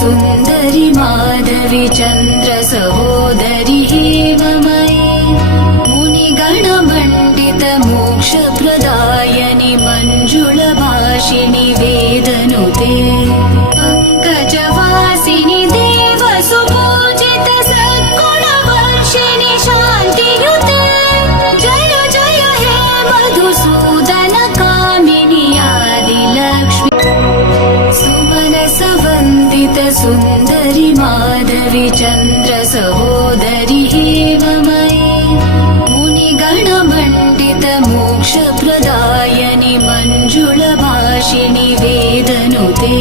सुन्दरि माधवी चन्द्र सहोदरि एव मयि मुनिगणमण्डित मोक्षप्रदायनि मञ्जुलभाषिणि वेदनुते पङ्कजवासिनि देवसुपूजित सद्गुणवर्षिणि शान्तियुते जय जय हे मधुसूदन कामिनि आदिलक्ष्मी सुमनसवन्दित सुन्दरि माधवी चन्द्र सहोदरि एव मयि मुनिगणमण्डित मोक्षप्रदायनि मञ्जुलभाषिणि वेदनुते